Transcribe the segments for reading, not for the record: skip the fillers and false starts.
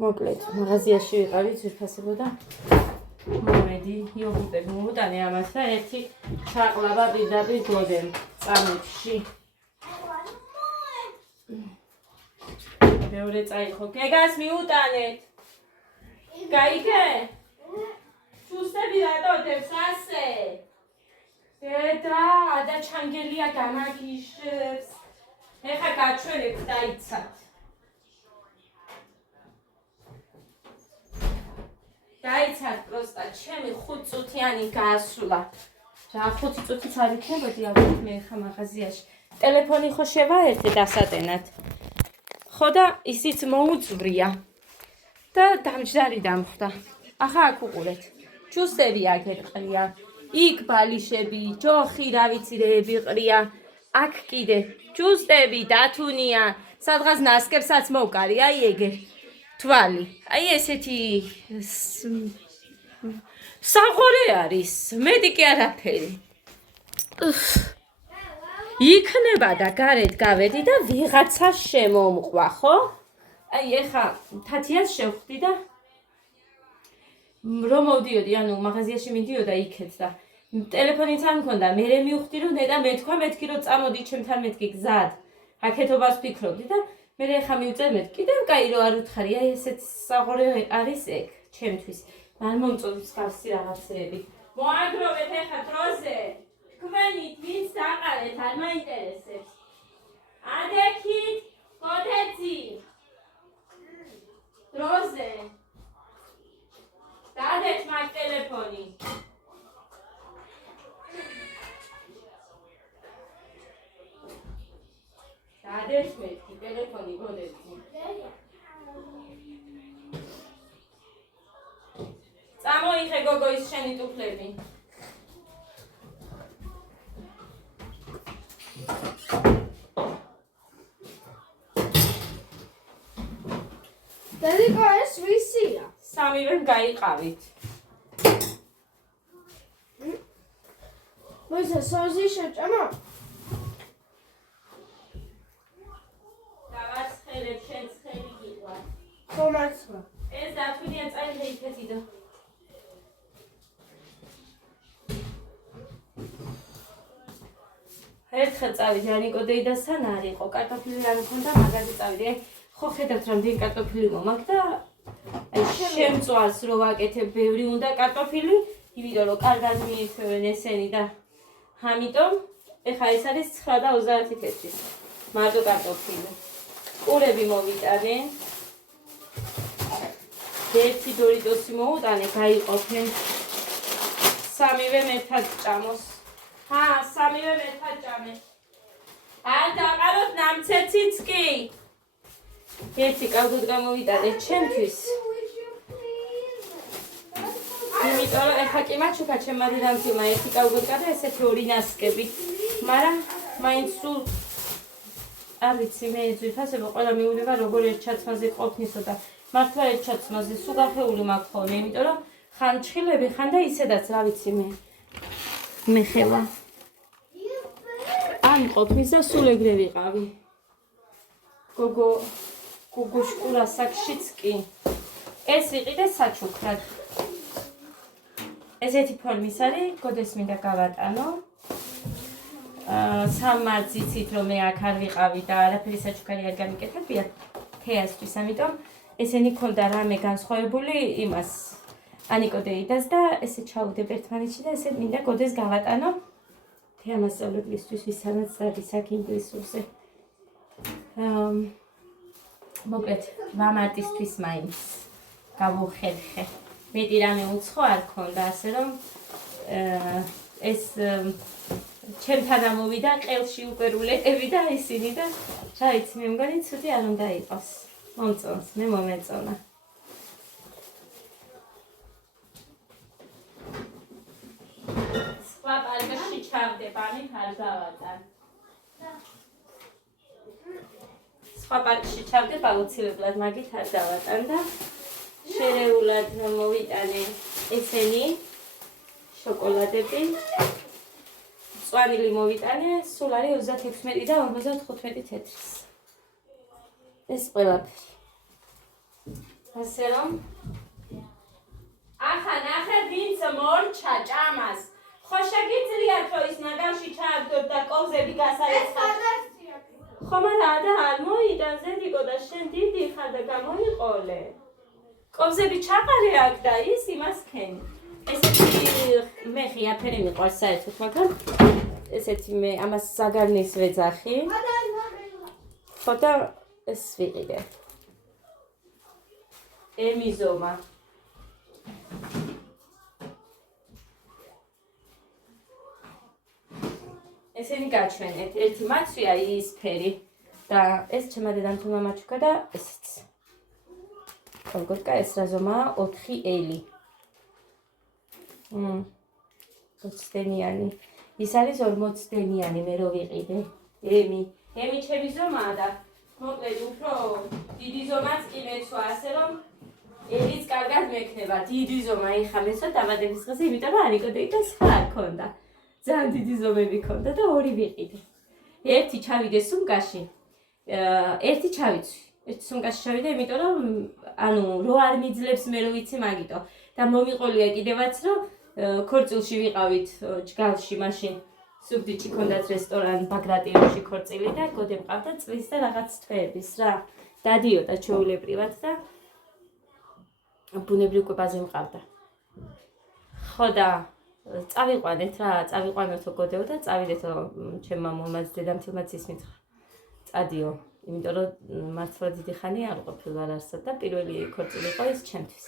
მოკლედ, მაღაზიაში ვიყავი, ძვირფასებოდა. მოვედი, იოგურტები მოვუტანე ამას და ერთი ჩაყლაბა პირდაპირ გოდენ წამებში. მეორე წაიხო. გეგას მიუტანეთ. გაიგე? ჩუსტები რატოდებს ასე? დედა, და ჩანგელია გამაგიშებს. ეხა გაჩვენებთ დაიცათ. დაიცათ პროსტა, ჩემი 5 წუთიანი გაასულა. რა 5 წუთიც არ იქნებოდი ალბათ მე ხა მაღაზიაში. ტელეფონი ხო შევაერთე დასატენად. ხო და ისიც მოუწვრია. და დამჯდარი დამხვდა. ახლა აქ უყურეთ. ჩუსტები აგერყრია. იქ ბალიშები, ჯოხი, რა ვიცი რეები ყრია. აქ კიდე ჩუსტები დათუნია. სადღაც ნასკერსაც მოვკარი, აი ეგერ. თვალი. აი ესეთი საყორე არის. მეტი კი არაფერი. იქნება და გარეთ გავედი და ვიღაცა შემომყვა, ხო? აი ეხა თათიას შევხვდი და რომ მოვდიოდი, ანუ მაღაზიაში მიდიოდა იქეთ და ტელეფონიც არ მქონდა, მე მივხვდი რომ ნედა მეთქვა, მეთქი რომ წამოდი ჩემთან მეთქი გზად. აქეთობას ფიქრობდი და მე ეხა მივწერ მეთქი. კიდევ კაი რო არ უთხარი, აი ესეთ საყორე არის ეგ ჩემთვის. მან მომწონს გავსი რაღაცეები. მოაგროვეთ ეხა დროზე. თქვენით ვინც დაყარეთ, არ მაინტერესებს. ადექით, კოდეცი. დროზე. დადეთ მაგ ტელეფონი. დადეთ მეთქი ტელეფონი კოდეცი. წამოიღე გოგო ის შენი ტუფლები. დედიკო ეს ვისია? სამივე გაიყავით. მოიცა სოზი შეჭამა? დავაცხელებ შენს ხელი გიყვა. ხომაცვა. ეს დათვინია წაიღე იქეთი და ერთხელ წავიდი ანიკო დეიდასთან არ იყო, კარტოფილი არ მქონდა, მაღაზი წავიდი. ხო ხედავთ რამდენი კარტოფილი მომაქვს და აი შემწვას რო ვაკეთებ, ბევრი უნდა კარტოფილი, იმიტომ რომ კარგად მიირთმევენ ესენი და ამიტომ ეხა ეს არის 9.30 თეთრის. მარტო კარტოფილი. ყურები მოვიტანე. ერთი დორიტოსი მოვუტანე, გაიყოფენ. სამივე მეთად ჭამოს. სამივე მეთად ჭამე. არ დაყაროთ ნამცეციც კი. ერთი კავდოდ გამოვიტანე ჩემთვის. იმიტომ რომ ეხა კი მაჩუკა ჩემმა დედამთილმა ერთი კავდოდკა და ესეთი ორი ნასკები. მაგრამ მაინც სულ არ ვიცი მე ძვირფასება ყველა მიუნება როგორ ერთ ჩაცმაზე ყოფნისო და მართლა ერთ ჩაცმაზე სულ გახეული მაქვს ხოლმე, იმიტომ რომ ხან ჩხილები ხან და ისედაც რა ვიცი მე ხევა. ან ყოფნის და სულ ეგრე ვიყავი. გოგოშკურა საკშიც კი. ეს ვიყიდე საჩუქრად. ესეთი ფორმის არის, გოდეს მინდა გავატანო. სამმარძიცით რომ მე აქ არ ვიყავი და არაფერი საჩუქარი არ გამიკეთებია თეასთვის, ამიტომ ესენი ქონდა რამე განსხვავებული იმას ანიკო დეიდას და ესე ჩავუდებ ერთმანეთში და ესე მინდა გოდეს გავატანო თეა მასწავლებლისთვის, ვისაც დადის აქ ინგლისურზე. მოკლედ, მამარტისთვის მაინც გავუხერხე. მეტი რამე უცხო არ ქონდა, ასე რომ ეს ჩემთან ამოვიდა ყელში უკვე რულეტები და ისინი და რა ვიცი, მე მგონი ცუდი არ უნდა იყოს. მომწონს, მე მომეწონა. სხვა პარკში ჩავდება, ამით არ გავატან. სხვა პარკში ჩავდება, აუცილებლად მაგით არ დავატან და შერეულად მოვიტანე ესენი შოკოლადები. მწვანილი მოვიტანე, სულ არის 36 და 55 თეთრის. ეს ყველაფერი. ასე რომ ახლა ნახე ვინც მორჩა ჭამას ხო შეგიძლიათ რომ ის ნაგავში ჩააგდოთ და კოვზები გასაეცხადოთ ხო მაგრამ და არ მოიდან ზედიკო და შენ დიდი ხარ და გამოიყოლე კოვზები ჩაყარე აქ და ის იმას ქენი ესეთი მე ხიაფერი მიყვარს საერთოდ მაგრამ ესეთი მე ამას საგარნის ვეძახი ხო და ეს ვიყიდე ემიზომა ესენი გაჩვენეთ ერთი მაცვია იისფერი და ეს ჩემმა დედამთილმა მაჩუქა და ესეც კოლგოტკა ეს რა ზომაა 4L 20-დენიანი ის არის 40-დენიანი მე რო ვიყიდე ემი ჩემი ზომაა და მოკლედ უფრო დიდი ზომაც კი მეცვა ასე რომ ელიც კარგად მექნება დიდი ზომა ეხა მეცვა დამატების დღეზე იმიტომ რომ არიკოდეი და სხვა არ ქონდა ძალიან დიდი ზომები ქონდა და ორი ვიყიდე ერთი ჩავიდე სუმკაში ერთი ჩავიცვი ერთი სუმკაში ჩავიდე იმიტომ რომ ანუ რო არ მიძლებს მე რო ვიცი მაგიტო და მომიყოლია კიდევაც რომ ქორწილში ვიყავით ჯგალში მაშინ სუბდიჭი ქონდათ რესტორან ბაგრატიონში ქორწილი და გოდე მყავდა წლის და რაღაც თვეების რა დადიოდა ჩვეულებრივად და ბუნებრივ კვებაზე მყავდა ხო და წავიყვანეთ რა წავიყვანოთო გოდეო და წავიდეთო ჩემმა მომაც დედამთილმაც ისმით წადიო იმიტომ რომ მართლა დიდი ხანი არ ყოფილა არსად და პირველი ქორწილი იყო ის ჩემთვის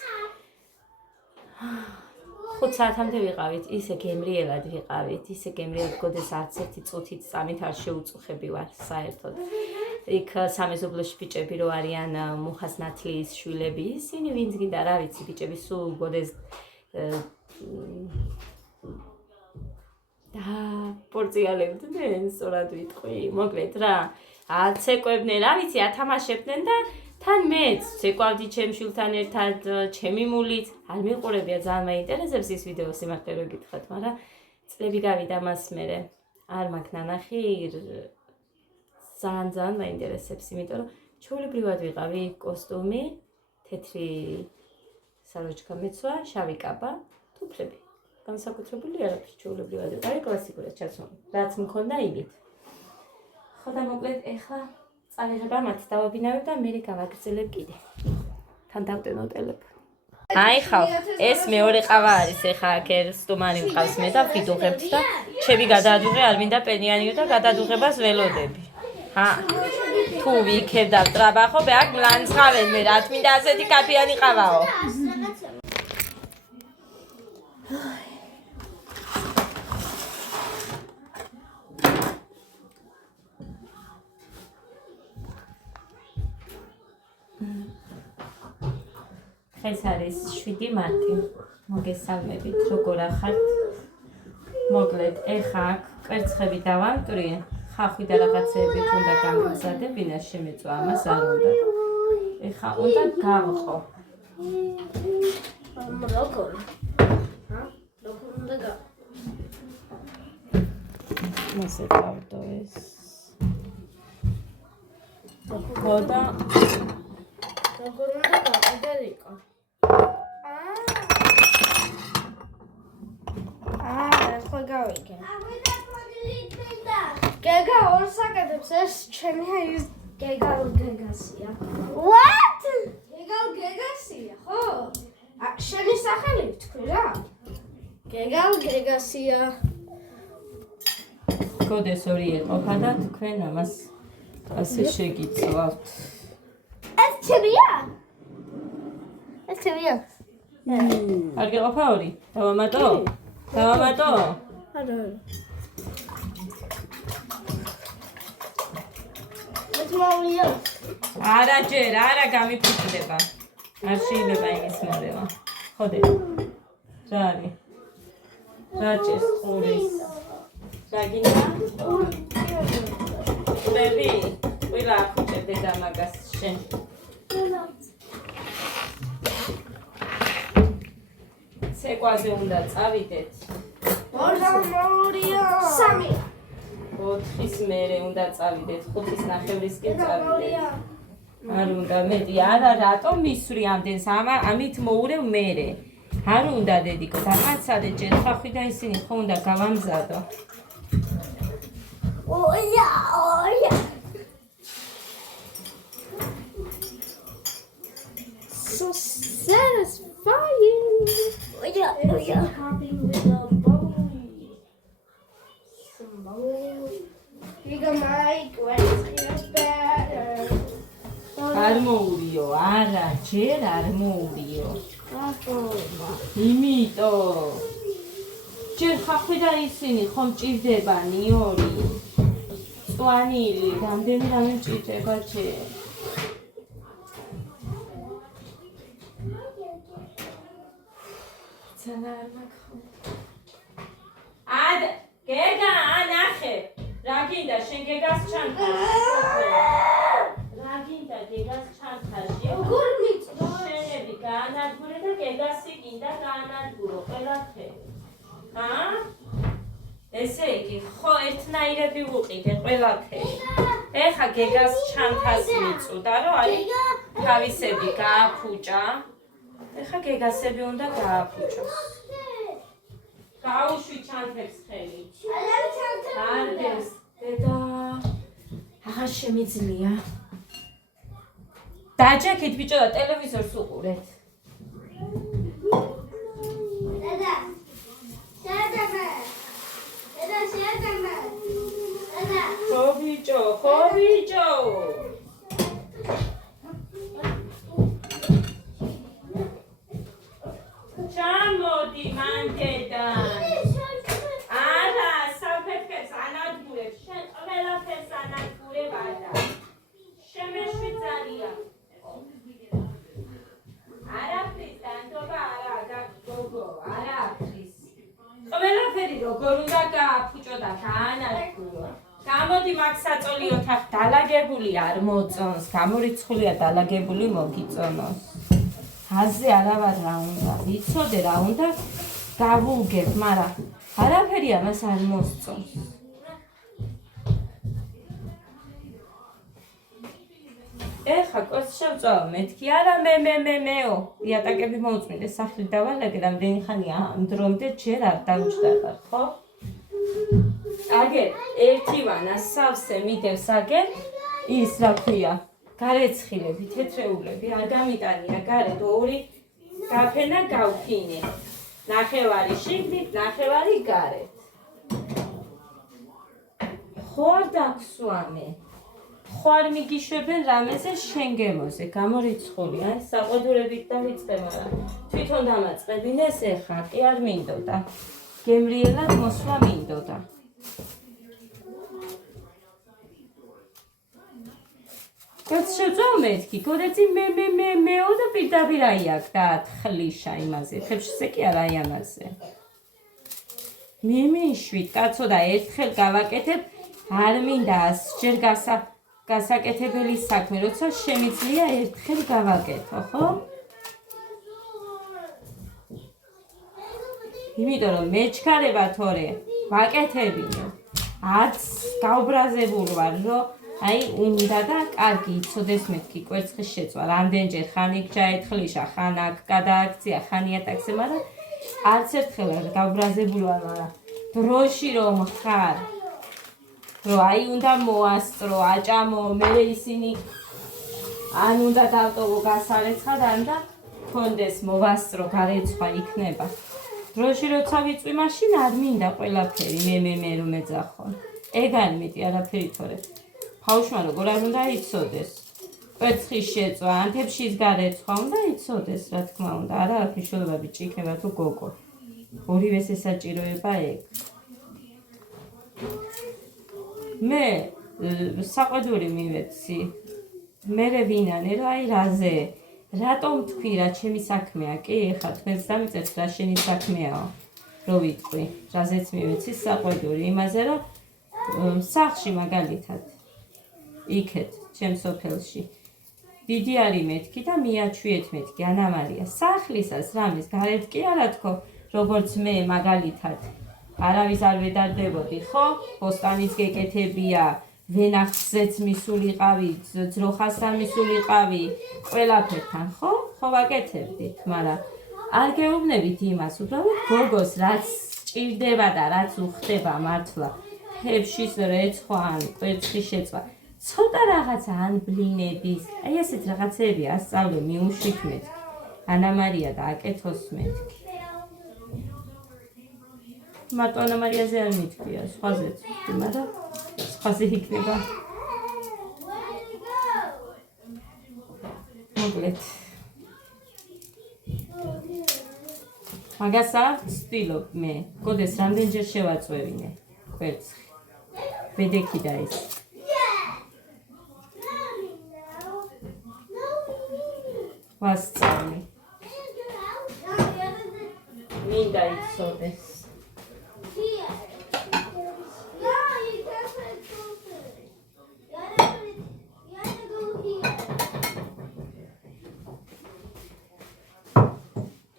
5 საათამდე ვიყავით, ისე გემრიელად ვიყავით, ისე გემრიელად გოდეს არც ერთი წუთით წამით არ შეუწუხები ვარ საერთოდ. იქ სამეზობლოში ბიჭები რო არიან მუხას ნათლის შვილები, ისინი ვინც გინდა რა ვიცი ბიჭები სულ გოდეს და პორციალებდნენ, სწორად ვიტყვი, მოკლედ რა, აცეკვებდნენ, რა ვიცი, ათამაშებდნენ და თან მეც ცეკვავდი ჩემ შვილთან ერთად, ჩემი მულით, არ მიყურებია, ძალიან მაინტერესებს ის ვიდეო სიმართლე რო გითხრათ, მაგრამ წლები გავიდა მას მერე, არ მაქვს ნანახი, ძალიან მაინტერესებს, იმიტომ რომ ჩვეულებრივად ვიყავი კოსტუმი, თეთრი საროჩქა მეცვა, შავი კაბა, თუფლები. განსაკუთრებული არაფერი ჩვეულებრივად ვიყავი, კლასიკურად ჩაცმული, რაც მქონდა იმით. ხო და მოკლედ ეხლა წავიღებ ამათ დავაბინავებ და მე გავაგრძელებ კიდე. თან დავტენო ტელეფონი. აი ხავ, ეს მეორე ყავა არის, ეხლა აქ სტუმარი მყავს მე და ვიდუღებთ და ჩემი გადაადუღე არ მინდა პენიანიო და გადადუღებას ველოდები. ჰა. თუ ვიქებ და ვტრაბახო, მე აქ მლანცხავენ მე, რა თქმა უნდა ასეთი კაფიანი ყავაო. ეს არის 7 მარტი. მოგესალმებით, როგორ ახართ? მოკლედ, ეხა აქ კვერცხები დავამტვრიე. ხახვი და რაღაცეებით უნდა გამგზადებინა, შემეწვა ამას არ უნდა. ეხა უნდა გავყო. როგორ? როგორ უნდა გავყო? მასე გავდო ეს. ხო და როგორ უნდა გავყიდელიყო? ახლა გავიგე. გეგა ორ საკეთებს ეს ჩემი ის გეგასია. What? გეგასია, ხო? შენი სახელი ვთქვი რა. გეგასია. კოდეს ორი ეყოფა და თქვენ ამას ასე შეგიცვალთ. ეს ჩემია? ეს ჩემია? არ გეყოფა ორი? დავამატო? დავამატო? არა. მოვია. არა ჯერ, არა გამიფიქრდება. არ შეიძლება იმის მოდევა. ხოდე. რა არის? რა ჭირს ყურის? რა გინდა? ყურები? ყველა ახუჭებდე და მაგას შენ. ცეკვაზე უნდა წავიდეთ. ორია. 3. 4-ის მერე უნდა წავიდეთ, 5-ის ნახევრისკენ წავიდეთ. არ უნდა მეტი არა რატომ მისვრი ამდენს ამით მოურევ მერე არ უნდა დედიკო დამაცადე ჯერ ხახვი და ისინი ხო უნდა გავამზადო ოია so satisfying oya having with a bowl some bowl you got my greatest better არ მოურიო არა ჯერ არ მოურიო იმიტომ ჯერ ხახვი და ისინი ხომ ჭირდებანი ორი წვანილი რამდენი რამე ჭირდება ჯერ ად გეგა ანახე რა გინდა შენ გეგას ჩანთაში რა გინდა გეგას ჩანთაში როგორ მიწვა შენები გაანადგურე და გეგასი გინდა გაანადგურო ყველაფერი ესე იგი ხო ერთნაირები ვუყიდე ყველაფერი ეხა გეგას ჩანთას მიწუდა რომ აი თავისები გააფუჭა ეხა გეგასები უნდა გააფუჭოს გაუშვი ჩანთებს ხელი არდეს დედა აღარ შემიძლია დაჯექით ბიჭო და ტელევიზორს უყურეთ დედა შეადამე ხო ბიჭო ჩამოდი მან დედან არა საფეთქებს ანადგურებ შენ ყველაფერს ანადგურებ არა შემეშვი ძალიან არაფრის დანდობა არა გოგო არაფრის ყველაფერი როგორ უნდა გააფუჭო და გაანადგურო გამოდი მაგ საწოლი ოთახ დალაგებული არ მოწონს გამორიცხულია დალაგებული მოგიწონოს აზე არავარ რა უნდა ვიცოდე რა უნდა გავუგებ მაგრამ არაფერი ამას არ მოსწონს ეხა კოს შევწავა მეთქი არა მეო იატაკები მოუწმინე სახლი დავალაგე რამდენი ხანია ამ დრომდე ჯერ არ დავჭდაყარ ხო აგერ ერთი ვანა სავსე მიდევს აგერ ის რა ქვია გარეცხილები თეთრეულები არ გამიტანია გარეთ ორი გაფენა გავფინე ნახევარი შიგნით ნახევარი გარეთ ხო არ დაქსვამე ხო არ მიგიშვებენ რამეზე შენგემოზე გამორიცხულია საყვედურებით დავიწყე მაგრამ თვითონ დამაწყებინეს ეხა კი არ მინდოდა გემრიელად მოსვლა მინდოდა კაც შეწავ მეთქი გორეცი მეო და პირდაპირ აი აქ დათხლიშა იმაზე ხებშზე კი არა აი ამაზე მეშვით კაცო და ერთხელ გავაკეთებ არ მინდა ასჯერ გასაკეთებელი საქმე როცა შემიძლია ერთხელ გავაკეთო ხო იმიტომ რომ მეჩქარება თორე ვაკეთებინო არც გავბრაზებულ ვარ რომ აი უნდა და კარგი იცოდეს მეთქი კვერცხის შეწვა რამდენჯერ ხან იქ ჩაეთხლიშა ხან აქ გადააქცია ხან იატაკზე მაგრამ არც ერთხელ არ გავბრაზებული ვარ მაგრამ დროში რომ ხარ რომ აი უნდა მოასწრო აჭამო მე ისინი ან უნდა დავტოვო გასარეცხად ან და კონდეს მოვასწრო გარეცხვა იქნება დროში როცა ვიწვი მაშინ არ მინდა ყველაფერი მე რომ ეძახო ეგ არ მიტი არაფერი თორე ბავშვმა როგორ არ უნდა იცოდეს კვერცხის შეწვა ანთებშის გარეცხვა უნდა იცოდეს რა თქმა უნდა არა აქვს მნიშვნელობა ბიჭი იქნება თუ გოგო ორივეს ესაჭიროება ეგ მე საყვედური მივეცი მერე ვინანე რომ აი რაზე რატომ თქვი რა ჩემი საქმეა კი ეხლა თქვენს დამიწევს რა შენი საქმეაო რო ვიტყვი რაზეც მივეცი საყვედური იმაზე რომ სახლში მაგალითად იქეთ ჩემ სოფელში დიდი არის მეთქი და მიაჩვიეთ მეთქი ანამალია სახლისას რამის გარეთ კი არა თქო როგორც მე მაგალითად არავის არ ვედარდებოდი ხო ბოსტანის გეკეთებია ვენახზეც მისულიყავი, ძროხასთან მისულიყავი, ყველაფერთან, ხო? ხო ვაკეთებდით, მაგრამ არ გეუბნებით იმას, უბრალოდ გოგოს რაც ჭირდება და რაც უხდება მართლა ხებშის რეცხვა ან კვერცხის შეცვა, ცოტა რაღაცა ან ბლინების, აი ესეთ რაღაცები ასწავლე მიუშვით მეთქი, ანა მარია და აკეთოს მეთქი. მარტო ანა მარიაზე არ მითქვია, სხვაზეც ვთქვი, მაგრამ სხვაზე იქნება. მოკლედ. მაგას არ ვცდილობ მე, გოდეს რამდენჯერ შევაწვევინე კვერცხი. ბედექი და ეს. ვასწავლი. მინდა იცოდეს.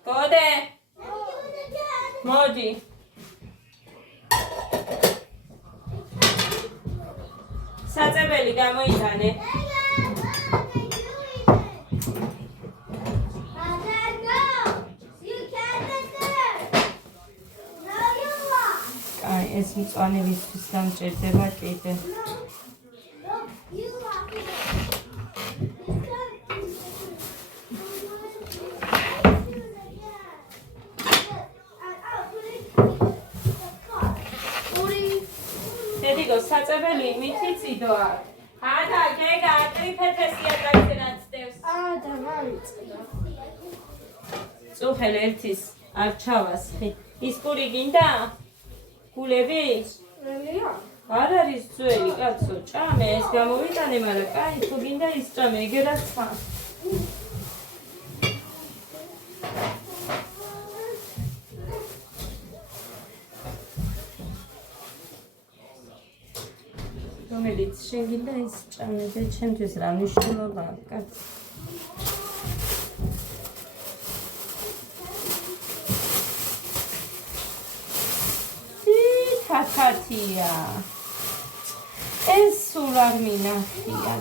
გოდე მოდი საწებელი გამოიტანე აი ეს მწვანებისთვის დამჭირდება კიდე საწებელი მითიციდო არ. ადა გეგა აკრიფეთესია დაიწერაცდევს. დავაიწყდა. წუხელ ერთის არ ჩავასხი. ის პური გინდა? გულები? რელია? არ არის ძველი კაცო, ჭამე ეს გამოვიტანე, მაგრამ კაი თუ გინდა ისჭამე, ეგერაც ხარ. რომელიც შენ გინდა ის ჭამე და ჩემთვის რა მნიშვნელობა აქვს, კაცო. თათათია. ეს სულ არ მინახია,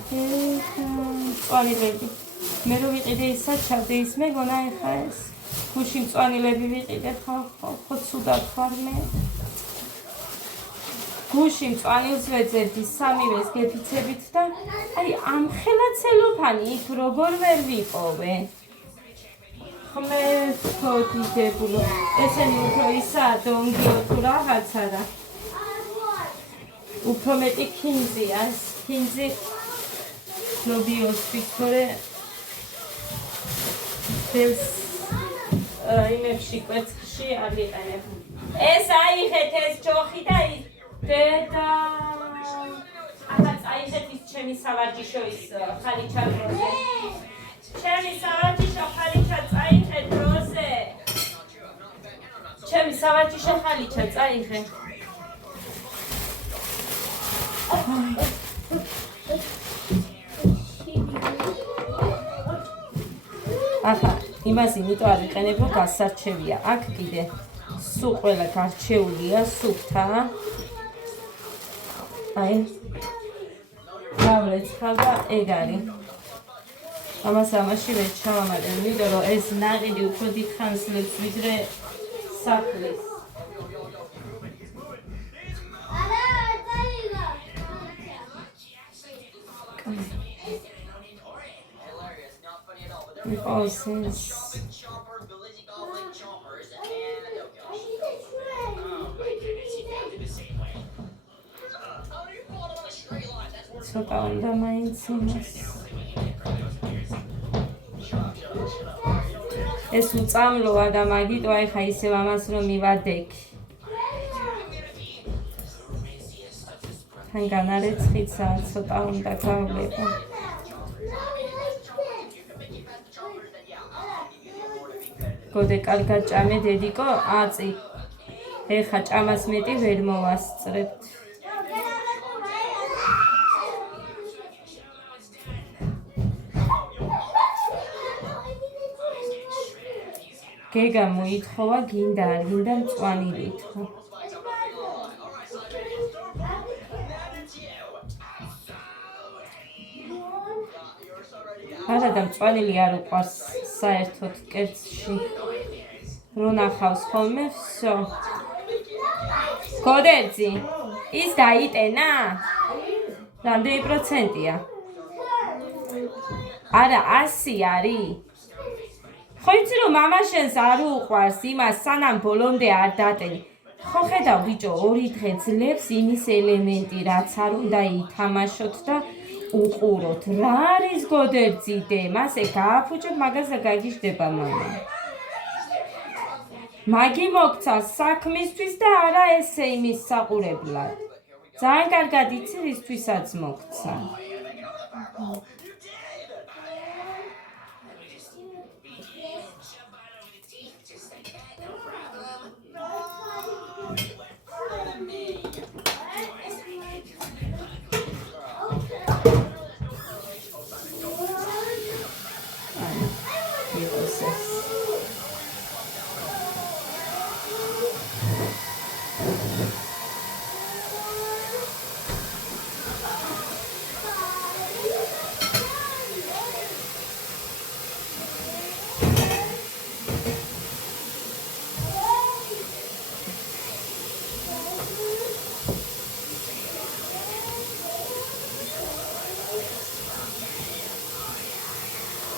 მწვანილები. მე რო ვიყიდე ის საჩავდე ის მეგონა ეხა ეს. გუში მწვანილები ვიყიდე ხო ცუდად ხარ მე. გუში მწვანილს ვეძებდი სამივეს გეფიცებით და აი ამ ხელა ცელოფანი იქ როგორ ვერ ვიპოვე. ხმეთო დიდებულო, ესენი უფრო ისაა დონგიო თუ რაღაცა და უფრო მეტი ქინძია, ქინძი ნობიოს ვიქორე ეს იმებში კვერცხში არ ვიყენებ. ეს აიღეთ ეს ჯოხი და დედა ახლა წაიღეთ ის ჩემი სავარჯიშო ის ხალიჩა დროზე. ჩემი სავარჯიშო ხალიჩა წაიღეთ დროზე. ჩემი სავარჯიშო ხალიჩა წაიღე. ახლა იმას იმიტომ არ ვიყენებ, რომ გასარჩევია. აქ კიდე სულ ყველა გარჩეულია სუფთა. აი გავეცხავ და ეგ არის. ამაში ვერ ჩავამატებ, იმიტომ რომ ეს ნაყიდი უფრო დიდ ხანს ლებს ვიდრე სახლის. ცოტა უნდა მაინც იმას. ეს უწამლოა და მაგიტო აი ხა ისევ ამას რომ მივადექი. თან განარეცხიცა ცოტა უნდა გავლებო. გოდე კარგად ჭამე დედიკო, აწი. ეხა ჭამას მეტი ვერ მოვასწრებთ. გეგა მოითხოვა, გინდა არ გინდა მწვანილი ითხოვა. და მწვანილი არ უყვარს საერთოდ კერძში. რო ნახავს ხოლმე, всё. გოდერძი, ის დაიტენა? რამდენი პროცენტია? არა, 100 არის. ხო იცი რომ მამა შენს არ უყვარს იმას სანამ ბოლომდე არ დატენი. ხო ხედავ ბიჭო, 2 დღე ძლებს იმის ელემენტი, რაც არ უნდა ითამაშოთ და უყუროთ. რა არის გოდერძიდე? მასე გააფუჭებ მაგას და გაგიჟდება მამა. მაგი მოგცა საქმისთვის და არა ესე იმის საყურებლად. ძალიან კარგად იცი რისთვისაც მოგცა.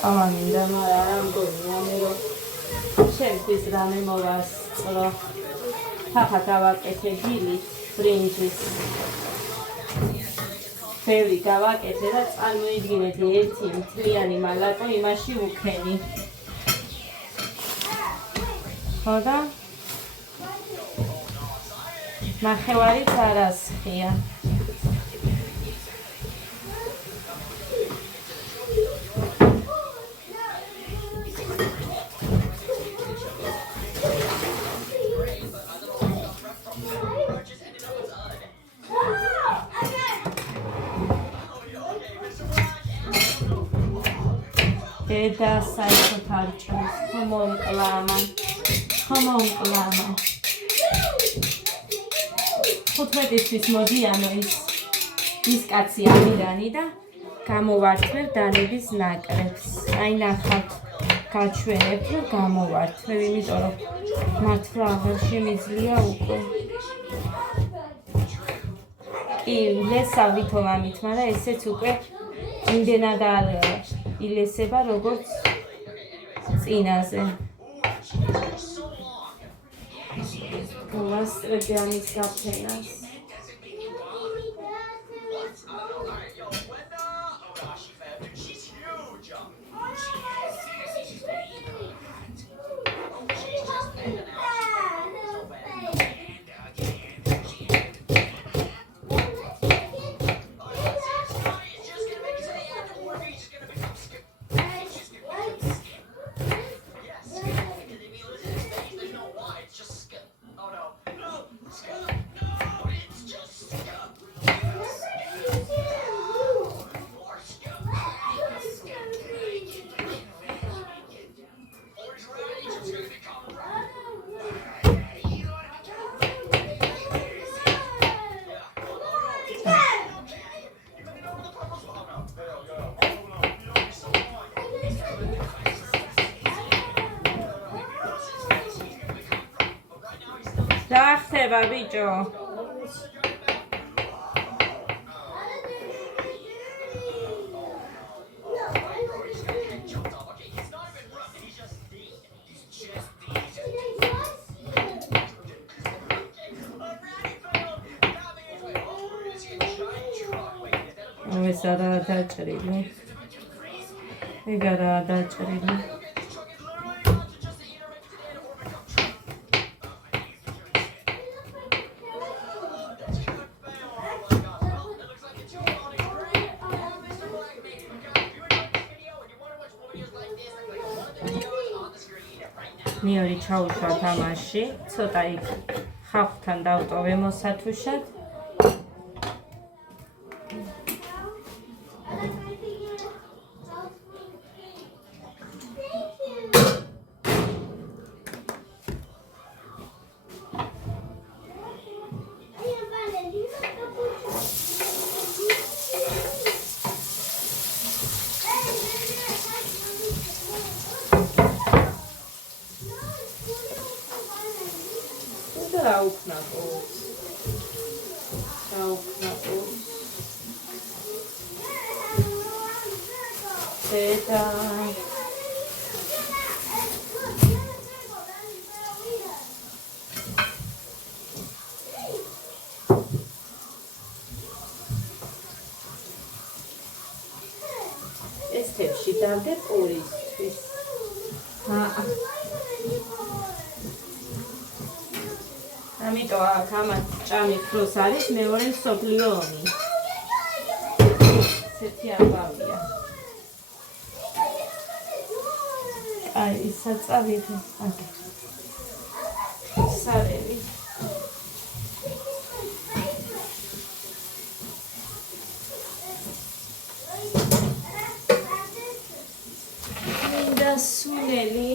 ამინდა მარა არ მგონია მე რომ შენთვის რამე მოვასწრო. ხახა გავაკეთე დილით ბრინჯის. ბევრი გავაკეთე და წარმოიდგინეთ ერთი მთლიანი მალატო იმაში უქენი. ხო და ნახევარიც არასხია. და საერთოდ არ ჭამს. ხომონკლამა. 15-ისთვის მოდიანო ის კაცი ამირანი და გამოვართვებ დანების ნაკრებს. აი ნახავთ, გაჩვენებთ რომ გამოვართვებ, იმიტომ რომ მართლა აღარ შემიძლია უკვე. კი, ლესა ვითო მამით, მაგრამ ესეც უკვე იმდენად არ ილესება როგორც წინაზე. ვასწრებდი ამის გაფენას. რა ხდება ბიჭო? ეს არა დაჭრილი. ეგ არა დაჭრილი. მეორე ჩაუშვა თამაში, ცოტა იქ ხალხთან დავტოვე მოსათუშად. რა უკნაკობს. დედა ეს თებში დავდე პურისთვის. ამიტომ აქ ამათ ჭამის დროს არის მეორე მსოფლიო ომი. ესეთი ამბავია. აი, საწავიდი. სარევი. მინდა სულელი.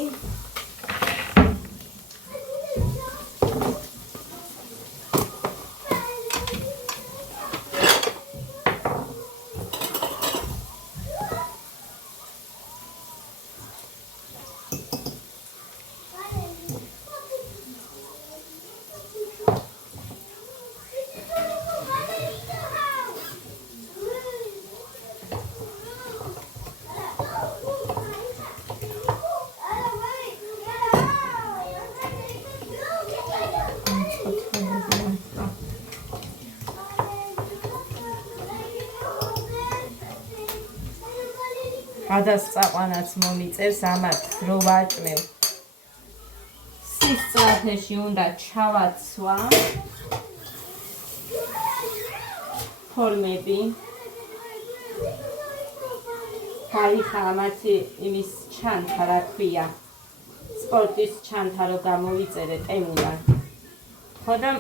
გადასწაყვანაც მომიწერს ამათ რო ვაჭმევ. სისწრაფეში უნდა ჩავაცვა ფორმები. გაიხა მათი იმის ჩანთა რა ქვია. სპორტის ჩანთა რო გამოვიწერე ტემიდან. ხო და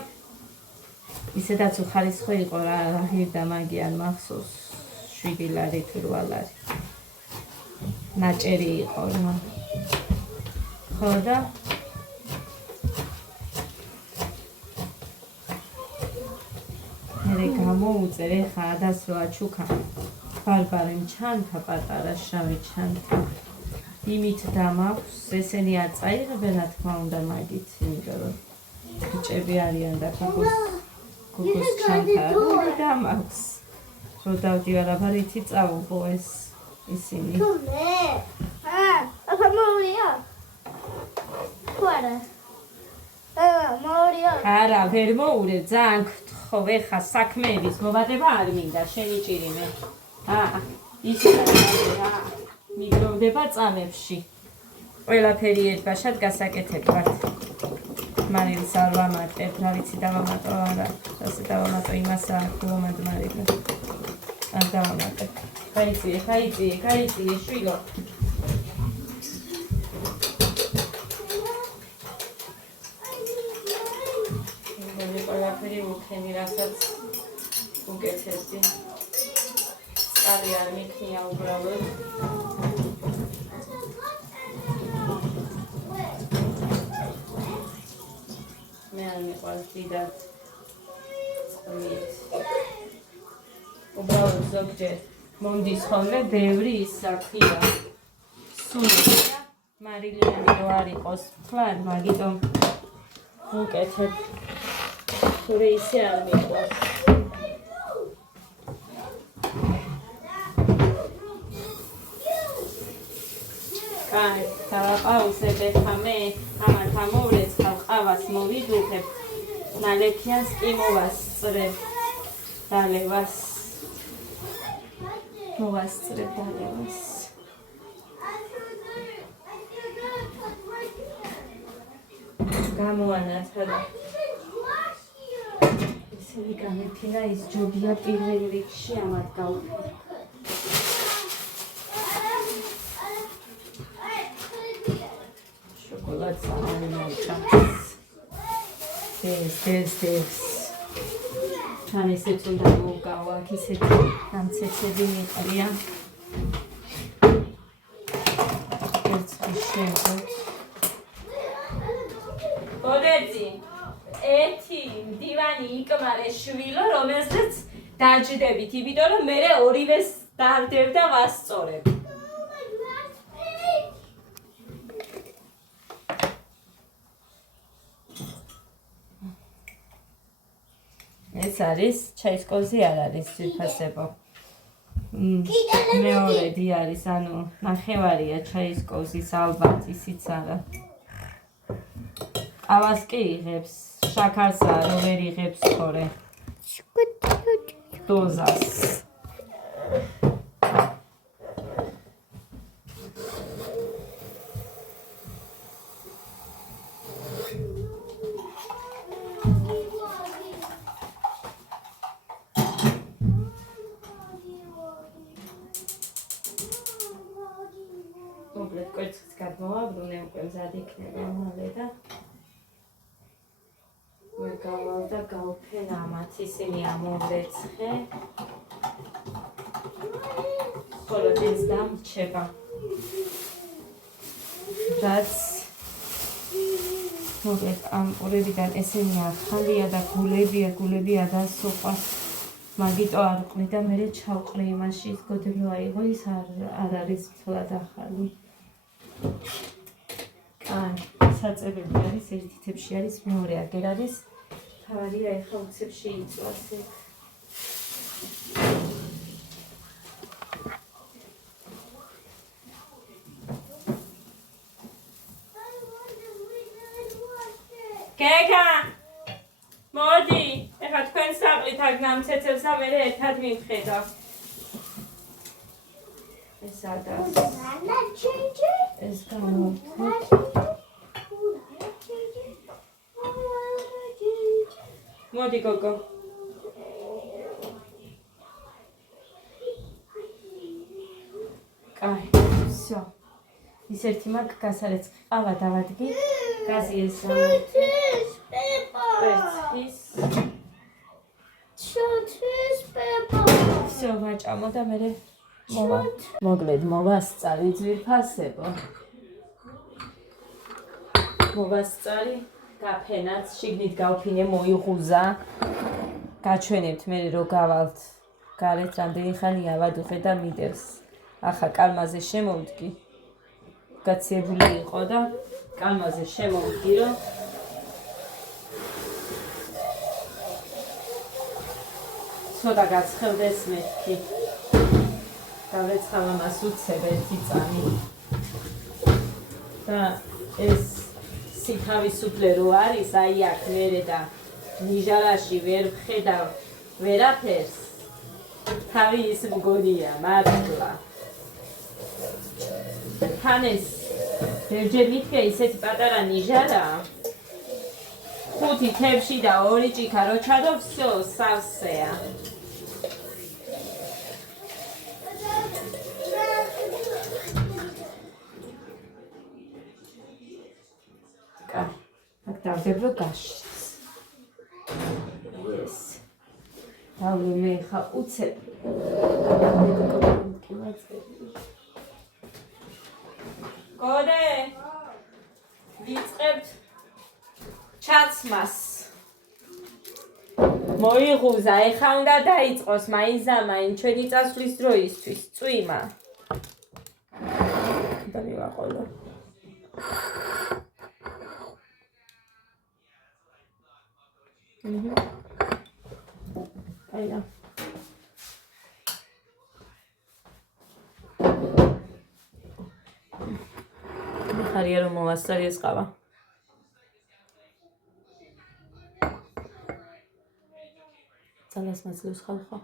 ისედაც უხარისხო იყო რა ღირდა მაგიან მახსოვს 7 ლარი თუ 8 ლარი. ნაჭერი იყო რა. ხო და მე გამოუწერე ხა დასვა ჩუქა ბარბარემ ჩანთა პატარა შავი ჩანთა იმით დამაქვს ესენი არ წაიღებენ რა თქმა უნდა მაგით იმიტომ რომ ბიჭები არიან და გოგოს ჩანთა არ დამაქვს რო დავდივარ აბა რითი წავუღო ეს ისინი. აფა მორია. ხوارა. მორია. არა, ვერ მოურე, ძალიან გთხოვ, ეხა საქმეების მოვადება არ მინდა, შენი ჭირიმე. ისე რა. მიგროვდება წამებში. ყველაფერი ერთბაშად გასაკეთებად. მარილს არ ვამატებ, რა ვიცი დავამატო არა. ასე დავამატო იმასა, გულმად მარილს. არ დავამატებ. გაიწიე, შვილო. მე ყველაფერი უქენი, რასაც უკეთებდი. წყალი არ მიქნია უბრალოდ. მე არ მიყვარს დიდად წყლით. უბრალოდ ზოგჯერ მომდის ხოლმე ბევრი ის საქმეა. სული მარილიანი რო არ იყოს ფლარ, მაგიტომ ვუკეთებ. თორე ისე არ მიყვარს. კაი, დავაყავსებ ეხა მე, ამათ ამოვრეცხავ, ყავას მოვიდუხებ, ნალექიანს კი მოვასწრებ დალევას. მოვასწრებ დალევას. გამოვანათა და ისინი გამიფინა ის ჯობია პირველ რიგში ამათ გავხდე. შოკოლადს არ მოვჭამს. ეს. თან ესეც უნდა მოვკავა, აქ ისეთი დამცეცები მიყრია. ერთხელ შემდგომ. ბოდეძი, ერთი მდივანი იკმარე შვილო, რომელსაც დაჯდებით, იმიტომ რომ მე ორივეს დავდებ და ვასწორებ. ეს არის ჩაისკოზი არ არის ძვირფასებო. მეორედი არის, ანუ ნახევარია ჩაისკოზის ალბათ, ისიც არა. ავას კი იღებს, შაქარსა რო ვერ იღებს თორე. დოზას. მოკლედ კვერცხიც გადმოვაბრუნე, უკვე მზად იქნება მალე და მე გავალ და გავფენ ამათ, ისინი ამოვეცხე. ხოლო ეს დამრჩება. რაც მოკლედ ამ პურებიდან ესენი ახალია და გულებია და სოყვა. მაგიტო არ ყრი და მე ჩავყრი იმაში, ის გოდები რო აიღო, ის არ არის ცოლად ახალი. აი, საწებები არის, ერთი თებში არის, მეორე აგერ არის. თავარია ეხლა უცებში იწვას ეგ. გეგა! მოდი, ეხლა თქვენ საყრით აქ ნამცეცებს და მე ერთად მივხედავ. ეს არის. ეს გამოვთქვი. მოდი გოგო. კაი, всё. ის ერთი მაგ გასარეცხი ყავა დავადგი. გაზი ეს ჩოთვის პეპა. всё ვაჭამო და მე მოვა. მოკლედ მოვასწარი ძვირფასებო. მოვასწარი, გაფენაც, შიგნით გავფინე, მოიღუზა. გაჩვენებთ მე რო გავალთ. გარეთ რამდენი ხანია ვადუხე და მიდევს. ახლა კალმაზე შემოვდგი. გაციებული იყო და კალმაზე შემოვდგი, რომ ცოტა გაცხელდეს მეთქი. დავეცხავ ამას უცებ ერთი წამი. და ეს სითავისუფლე რო არის, აი აქ მერე და ნიჟარაში ვერ ვხედავ ვერაფერს. თავი ის მგონია, მართლა. თან ეს ბევრჯერ მითქე ისეთი პატარა ნიჟარა. 5 თებში და 2 ჭიქა რო ჩადო, всё, სავსეა. კაი, აქ დავდებ რო გაშიც. ეს. დავле მე ხა უცებ. გოდე. ვიწყებთ ჩაცმას. მოიღუზა, ეხა უნდა დაიწყოს მაინც და მაინც ჩვენი წასვლის დროისთვის, წვიმა. და მივაყოლო. აია. ხარია რომ მოვასწარი ეს ყავა. ძალას მაძლევს ხალხო.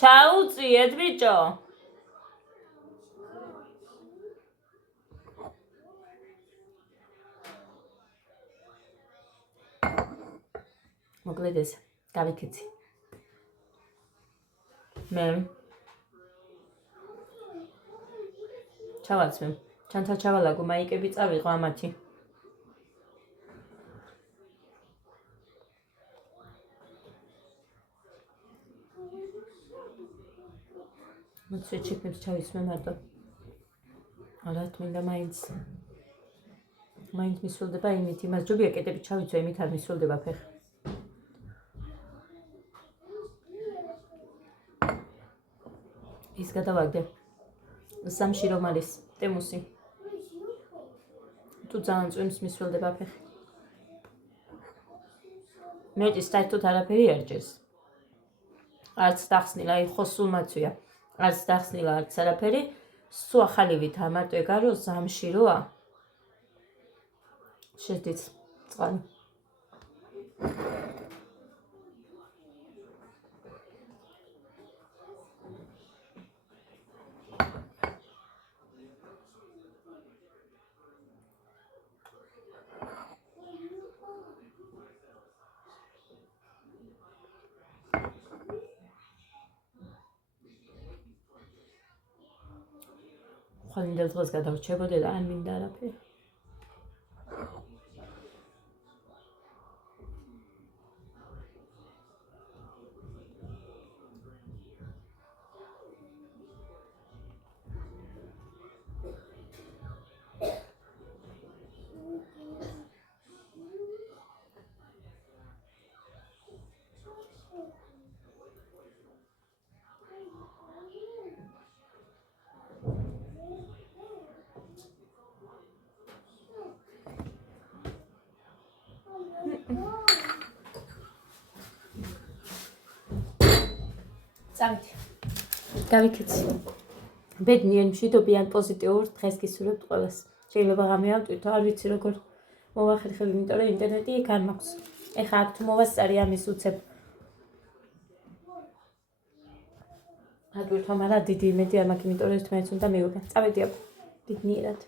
ჩაუწიეთ ბიჭო. მოკლედ ეს გავიქეცი. მე ჩავაცმე. ჩანთა ჩავალაგო, მაიკები წავიღო ამათი. მოცვეჩიფებს ჩავისმე მარტო. არა თმინდა მაინც მისულდება იმით, იმას ჯობია კეტები ჩავიცვე, იმით არ მისულდება ფეხი. ის გადავაგდე. სამში რომ არის ტემუსი. თუ ძალიან წვიმს მისველდება ფეხი. მეტი საერთოდ არაფერი არ ჭირს. არც დახსნილა, აი ხო სულ მაცვია. არც დახსნილა, არც არაფერი. სუ ახალივით ამარტო ეგ არის ზამში როა. შეძიც წყალი. ხვალინდელ დღეს გადავრჩებოდე და არ მინდა არაფერი. წავით. გავიქეცი. ბედნიერ მშვიდობიან პოზიტიურ დღეს გისურვებთ ყველას. შეიძლება ღამე ავტვირთო, არ ვიცი როგორ მოვახერხებ, იმიტომ რომ ინტერნეტი იქ არ მაქვს. ეხლა აქ თუ მოვასწარი ამის უცებ. ავტვირთო, მაგრამ დიდი იმედი არ მაქვს, იმიტომ რომ ერთმანეთს უნდა მივიღე. წავედი აბა. ბედნიერად.